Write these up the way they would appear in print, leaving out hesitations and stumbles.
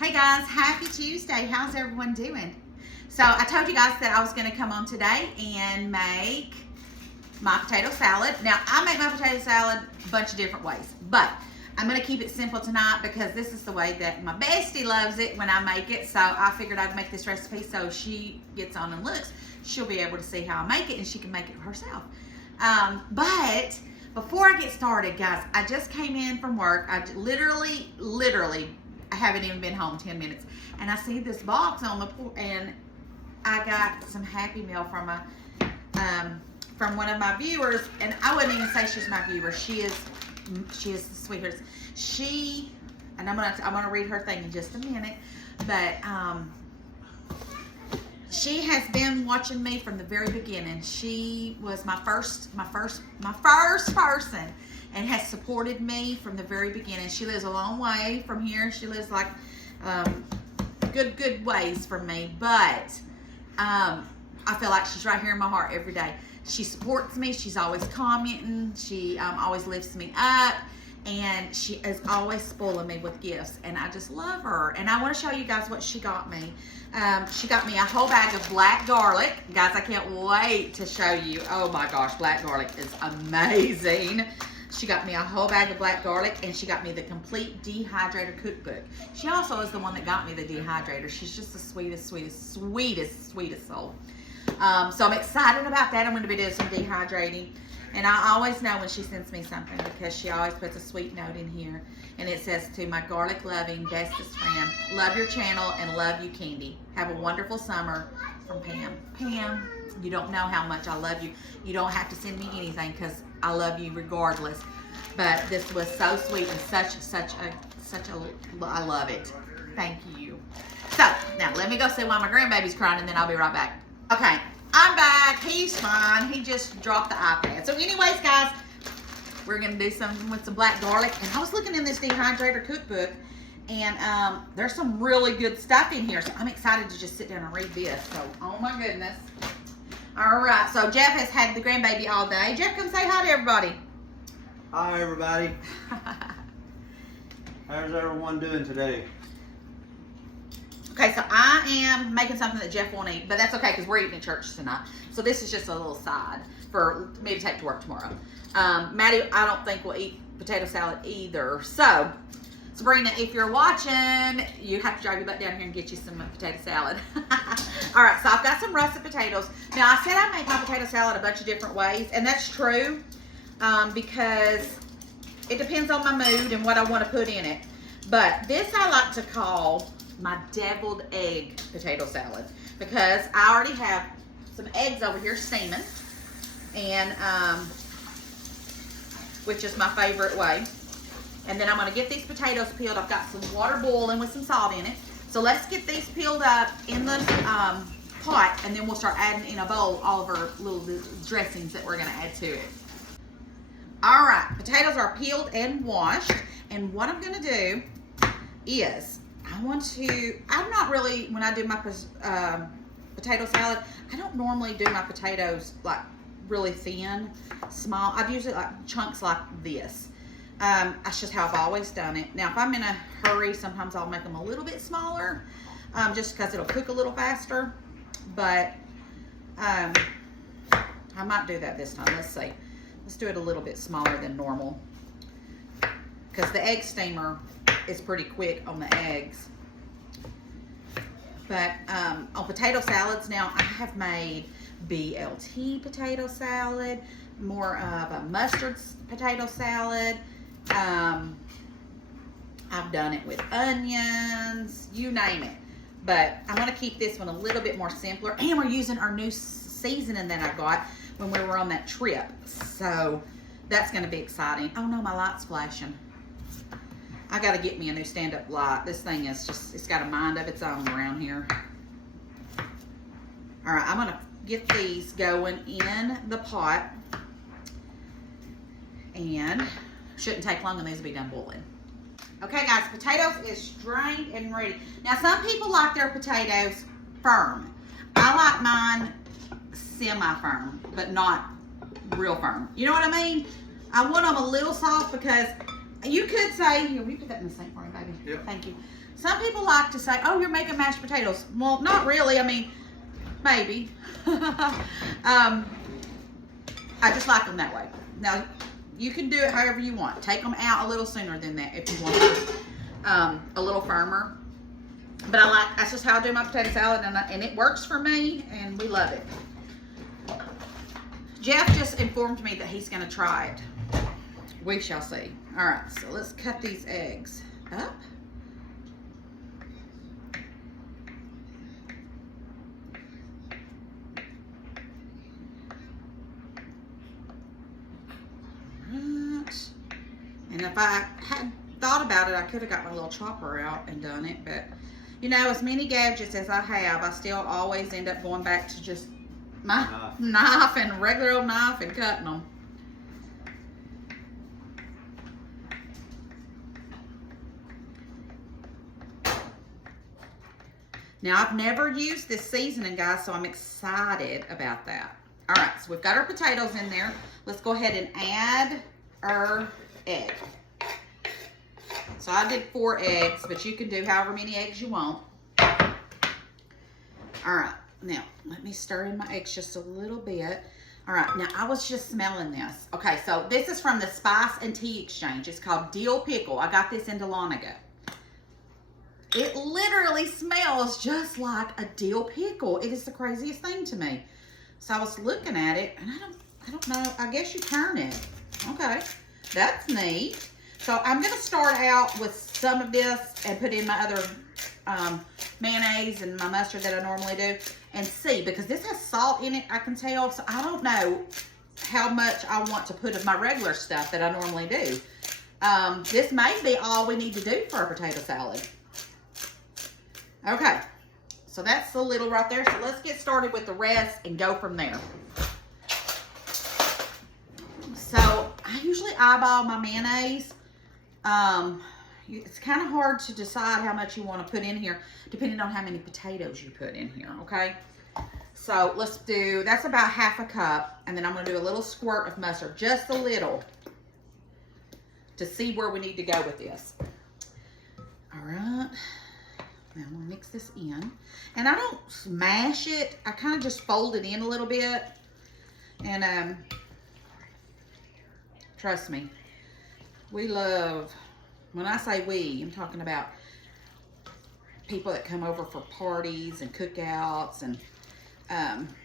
Hey guys, happy Tuesday. How's everyone doing? So I told you guys that I was going to come on today and make my potato salad. Now I make my potato salad a bunch of different ways, but I'm going to keep it simple tonight because this is the way that my bestie loves it when I make it. So I figured I'd make this recipe so she gets on and looks. She'll be able to see how I make it and she can make it herself. But before I get started, guys, I just came in from work. I literally, I haven't even been home 10 minutes. And I see this box on the porch, and I got some Happy Meal from one of my viewers, and I wouldn't even say she's my viewer. She is the sweetest. And I'm gonna read her thing in just a minute, but she has been watching me from the very beginning. She was my first person and has supported me from the very beginning. She lives a long way from here. She lives like good ways from me, but I feel like she's right here in my heart every day. She supports me. She's always commenting. She always lifts me up, and she is always spoiling me with gifts, and I just love her. And I want to show you guys what she got me. She got me a whole bag of black garlic. Guys, I can't wait to show you. Oh my gosh, black garlic is amazing. She got me a whole bag of black garlic, and she got me the complete dehydrator cookbook. She also is the one that got me the dehydrator. She's just the sweetest soul. So I'm excited about that. I'm going to be doing some dehydrating. And I always know when she sends me something because she always puts a sweet note in here. And it says, to my garlic loving bestest friend, love your channel and love you, Candy. Have a wonderful summer, from Pam. Pam, you don't know how much I love you. You don't have to send me anything because I love you regardless. But this was so sweet and such a, I love it. Thank you. So now let me go see why my grandbaby's crying, and then I'll be right back. Okay, I'm back. He's fine. He just dropped the iPad. So anyways, guys, we're going to do something with some black garlic. And I was looking in this dehydrator cookbook, and there's some really good stuff in here. So I'm excited to just sit down and read this. So, oh my goodness. All right, so Jeff has had the grandbaby all day. Jeff, come say hi to everybody. Hi, everybody. How's everyone doing today? Okay, so I am making something that Jeff won't eat, but that's okay because we're eating at church tonight. So this is just a little side for me to take to work tomorrow. Maddie, I don't think will eat potato salad either. So, Sabrina, if you're watching, you have to drive your butt down here and get you some potato salad. All right, so I've got some russet potatoes. Now, I said I make my potato salad a bunch of different ways, and that's true because it depends on my mood and what I want to put in it. But this I like to call my deviled egg potato salad because I already have some eggs over here steaming, and which is my favorite way. And then I'm going to get these potatoes peeled. I've got some water boiling with some salt in it. So let's get these peeled up in the pot, and then we'll start adding in a bowl all of our little dressings that we're going to add to it. All right, potatoes are peeled and washed, and what I'm going to do is I'm not really, when I do my potato salad, I don't normally do my potatoes like really thin, small. I've usually like chunks like this. That's just how I've always done it. Now, if I'm in a hurry, sometimes I'll make them a little bit smaller, just because it'll cook a little faster. But I might do that this time. Let's see. Let's do it a little bit smaller than normal, because the egg steamer is pretty quick on the eggs. But on potato salads, now I have made BLT potato salad, more of a mustard potato salad. I've done it with onions, you name it. But I'm going to keep this one a little bit more simpler. And we're using our new seasoning that I got when we were on that trip. So that's going to be exciting. Oh no, my light's flashing. I got to get me a new stand-up light. This thing is just, it's got a mind of its own around here. All right, I'm going to get these going in the pot. And shouldn't take long, and these will be done boiling. Okay, guys, potatoes is drained and ready. Now, some people like their potatoes firm. I like mine semi-firm, but not real firm. You know what I mean? I want them a little soft because you could say, here, we put that in the sink for me, baby. Yep. Thank you. Some people like to say, oh, you're making mashed potatoes. Well, not really. I mean, maybe. I just like them that way. Now, you can do it however you want. Take them out a little sooner than that if you want to. A little firmer. But that's just how I do my potato salad, and it works for me, and we love it. Jeff just informed me that he's going to try it. We shall see. All right, so let's cut these eggs up. And if I had thought about it, I could have got my little chopper out and done it. But, you know, as many gadgets as I have, I still always end up going back to just my knife and regular old knife and cutting them. Now, I've never used this seasoning, guys, so I'm excited about that. All right, so we've got our potatoes in there. Let's go ahead and add our egg. So I did 4 eggs, but you can do however many eggs you want. All right, now let me stir in my eggs just a little bit. All right, now I was just smelling this. Okay, so this is from the Spice and Tea Exchange. It's called Dill Pickle. I got this in Delanago. It literally smells just like a dill pickle. It is the craziest thing to me. So I was looking at it, and I don't know. I guess you turn it. Okay, that's neat. So I'm gonna start out with some of this and put in my other mayonnaise and my mustard that I normally do, and see, because this has salt in it, I can tell. So I don't know how much I want to put of my regular stuff that I normally do. This may be all we need to do for a potato salad. Okay, so that's the little right there. So let's get started with the rest and go from there. So I usually eyeball my mayonnaise. It's kind of hard to decide how much you want to put in here depending on how many potatoes you put in here, okay? So let's do, that's about half a cup, and then I'm going to do a little squirt of mustard, just a little, to see where we need to go with this. All right. Now I'm gonna mix this in, and I don't smash it. I kind of just fold it in a little bit, and trust me, we love, when I say we, I'm talking about people that come over for parties and cookouts, and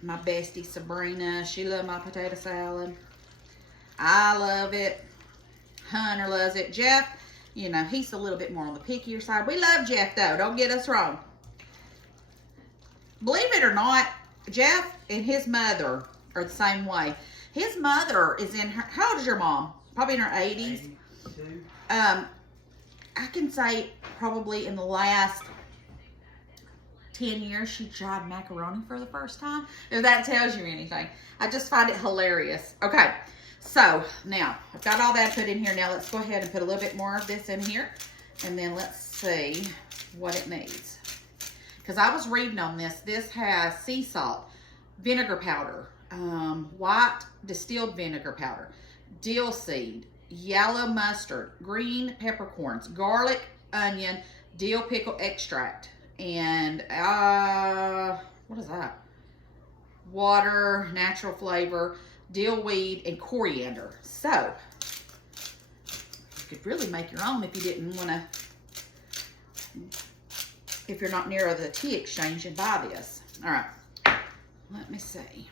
my bestie Sabrina, she loves my potato salad. I love it. Hunter loves it. Jeff, you know, he's a little bit more on the pickier side. We love Jeff, though. Don't get us wrong. Believe it or not, Jeff and his mother are the same way. His mother is in her, how old is your mom? Probably in her 80s. 82. I can say probably in the last 10 years, she tried macaroni for the first time. If that tells you anything. I just find it hilarious. Okay. So now I've got all that put in here. Now let's go ahead and put a little bit more of this in here, and then let's see what it needs. Because I was reading on this. This has sea salt, vinegar powder, white distilled vinegar powder, dill seed, yellow mustard, green peppercorns, garlic, onion, dill pickle extract, and what is that? Water, natural flavor, dill weed, and coriander. So you could really make your own if you didn't want to, if you're not near the tea exchange and buy this. All right, let me see.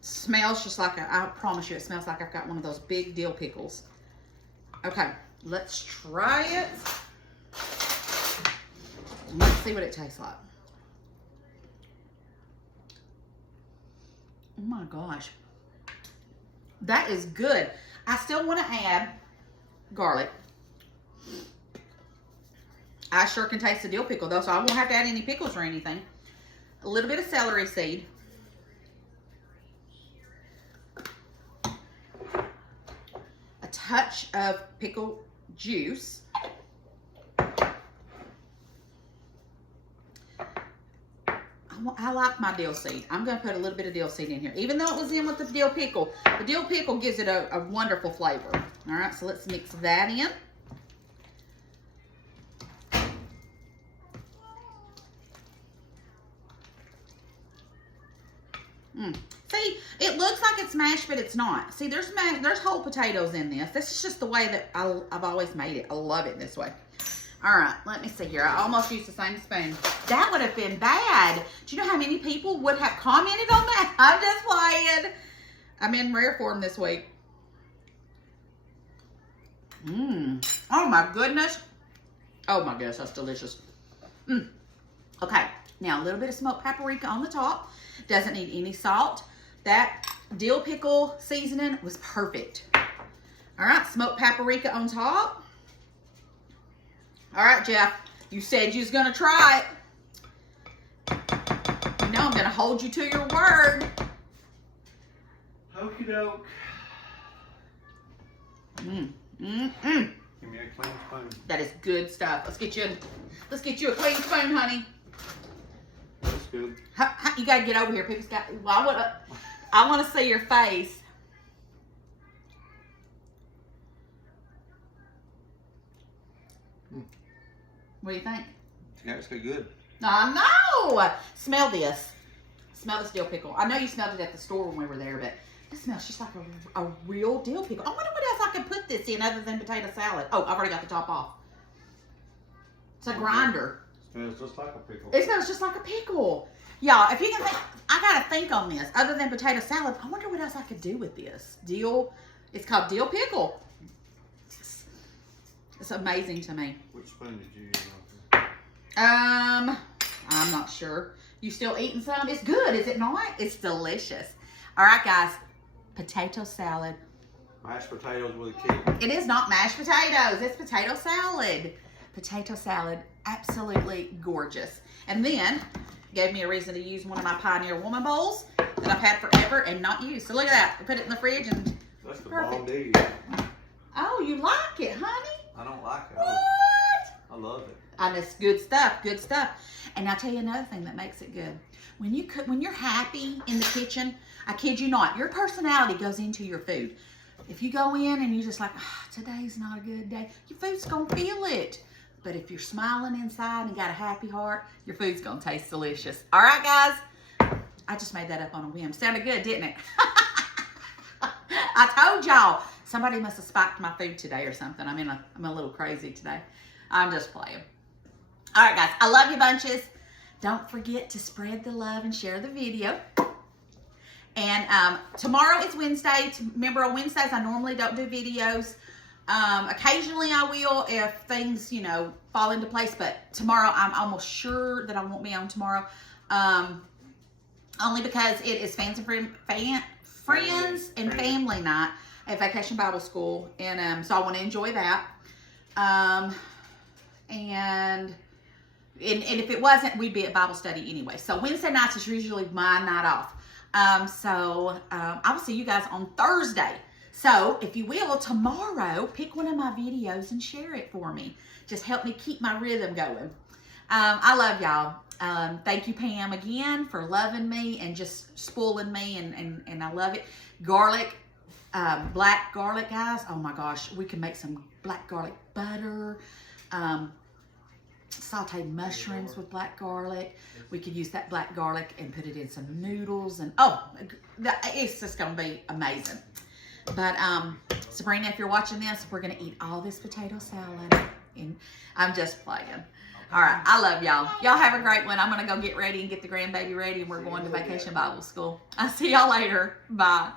Smells just like I promise you, it smells like I've got one of those big dill pickles. Okay, let's try it. Let's see what it tastes like. Oh my gosh. That is good. I still want to add garlic. I sure can taste the dill pickle though, so I won't have to add any pickles or anything. A little bit of celery seed. A touch of pickle juice. I like my dill seed. I'm going to put a little bit of dill seed in here. Even though it was in with the dill pickle gives it a wonderful flavor. All right, so let's mix that in. See, it looks like it's mashed, but it's not. See, there's whole potatoes in this. This is just the way that I've always made it. I love it this way. All right, let me see here. I almost used the same spoon. That would have been bad. Do you know how many people would have commented on that? I'm just playing. I'm in rare form this week. Oh my goodness. Oh my gosh, that's delicious. Okay, now a little bit of smoked paprika on the top. Doesn't need any salt. That dill pickle seasoning was perfect. All right, smoked paprika on top. All right, Jeff, you said you was gonna try it. You know I'm gonna hold you to your word. Okie doke. Give me a clean spoon. That is good stuff. Let's get you a clean spoon, honey. That's good. You gotta get over here. People's got. Well, I want to see your face. What do you think? Yeah, it's good. I know. Smell this. Smell this dill pickle. I know you smelled it at the store when we were there, but it smells just like a real dill pickle. I wonder what else I could put this in other than potato salad. Oh, I've already got the top off. It's a grinder. It smells just like a pickle. It smells just like a pickle. Y'all, if you can think, I gotta think on this. Other than potato salad, I wonder what else I could do with this. Dill, it's called dill pickle. It's amazing to me. Which spoon did you use? I'm not sure. You still eating some? It's good, is it not? It's delicious. All right, guys. Potato salad. Mashed potatoes with a kick. It is not mashed potatoes. It's potato salad. Potato salad. Absolutely gorgeous. And then gave me a reason to use one of my Pioneer Woman bowls that I've had forever and not used. So look at that. I put it in the fridge and That's the perfect. bomb deal. Oh, you like it, honey? I don't like it. What? I love it. And it's good stuff, good stuff. And I'll tell you another thing that makes it good. When you cook, when you're happy in the kitchen, I kid you not, your personality goes into your food. If you go in and you're just like, today's not a good day, your food's gonna feel it. But if you're smiling inside and got a happy heart, your food's gonna taste delicious. All right, guys. I just made that up on a whim. Sounded good, didn't it? I told y'all. Somebody must have spiked my food today or something. I'm a little crazy today. I'm just playing. All right, guys. I love you bunches. Don't forget to spread the love and share the video. And tomorrow is Wednesday. Remember, on Wednesdays, I normally don't do videos. Occasionally I will if things, fall into place. But tomorrow, I'm almost sure that I won't be on tomorrow. Only because it is friends and family night at Vacation Bible School. And so I want to enjoy that. And if it wasn't, we'd be at Bible study anyway. So Wednesday nights is usually my night off. I will see you guys on Thursday. So if you will, tomorrow, pick one of my videos and share it for me. Just help me keep my rhythm going. I love y'all. Thank you, Pam, again for loving me and just spoiling me, and I love it. Garlic, black garlic, guys. Oh my gosh, we can make some black garlic butter. Sauteed mushrooms with black garlic. We could use that black garlic and put it in some noodles, and it's just gonna be amazing. But Sabrina, if you're watching this, we're gonna eat all this potato salad, and I'm just playing. All right, I love y'all. Y'all have a great one. I'm gonna go get ready and get the grandbaby ready, and we're going to Vacation Bible School. I'll see y'all later. Bye.